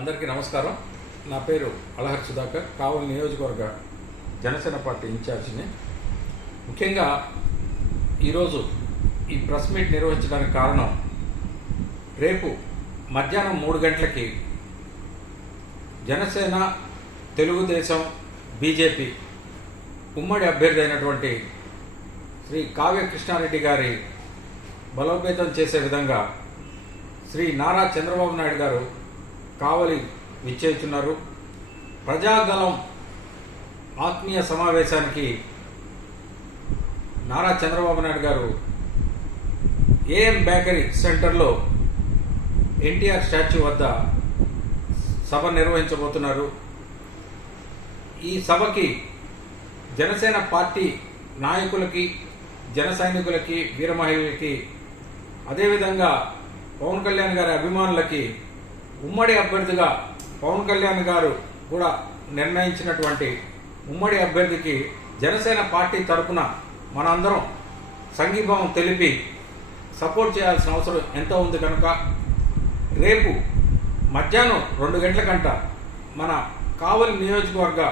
అందరికీ నమస్కారం. నా పేరు అలహర్ సుధాకర్. కావలి నియోజకవర్గ జనసేన పార్టీ ఇన్ఛార్జిని. ముఖ్యంగా ఈరోజు ఈ ప్రెస్ మీట్ నిర్వహించడానికి కారణం రేపు మధ్యాహ్నం మూడు గంటలకి జనసేన తెలుగుదేశం బీజేపీ ఉమ్మడి అభ్యర్థి అయినటువంటి శ్రీ కావ్య కృష్ణారెడ్డి గారి బలోపేతం చేసే విధంగా శ్రీ నారా చంద్రబాబు నాయుడు గారు కావలి విచ్చేస్తున్నారు. ప్రజాగలం ఆత్మీయ సమావేశానికి నారా చంద్రబాబు నాయుడు గారు ఏఎం బేకరీ సెంటర్లో ఎన్టీఆర్ స్టాచ్యూ వద్ద సభ నిర్వహించబోతున్నారు. ఈ సభకి జనసేన పార్టీ నాయకులకి జన సైనికులకి వీరమహిళలకి అదేవిధంగా పవన్ కళ్యాణ్ గారి అభిమానులకి ఉమ్మడి అభ్యర్థిగా పవన్ కళ్యాణ్ గారు కూడా నిర్ణయించినటువంటి ఉమ్మడి అభ్యర్థికి జనసేన పార్టీ తరఫున మనందరం సంఘీభావం తెలిపి సపోర్ట్ చేయాల్సిన అవసరం ఎంతో ఉంది కనుక రేపు మధ్యాహ్నం రెండు గంటల కంట మన కావలి నియోజకవర్గ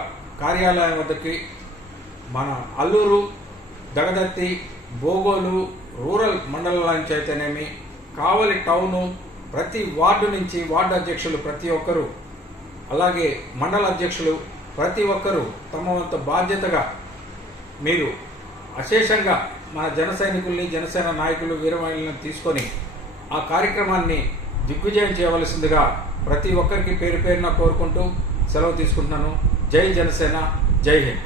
కార్యాలయం వద్దకి మన అల్లూరు దగదత్తి బోగోలు రూరల్ మండలం నుంచి అయితేనేమి కావలి టౌను ప్రతి వార్డు నుంచి వార్డు అధ్యక్షులు ప్రతి ఒక్కరూ అలాగే మండల అధ్యక్షులు ప్రతి ఒక్కరూ తమ వంత బాధ్యతగా మీరు అశేషంగా మన జన సైనికుల్ని జనసేన నాయకులు వీరవాణులను తీసుకొని ఆ కార్యక్రమాన్ని దిగ్విజయం చేయవలసిందిగా ప్రతి ఒక్కరికి పేరు పేరున కోరుకుంటూ సెలవు తీసుకుంటున్నాను. జై జనసేన జై హింద్.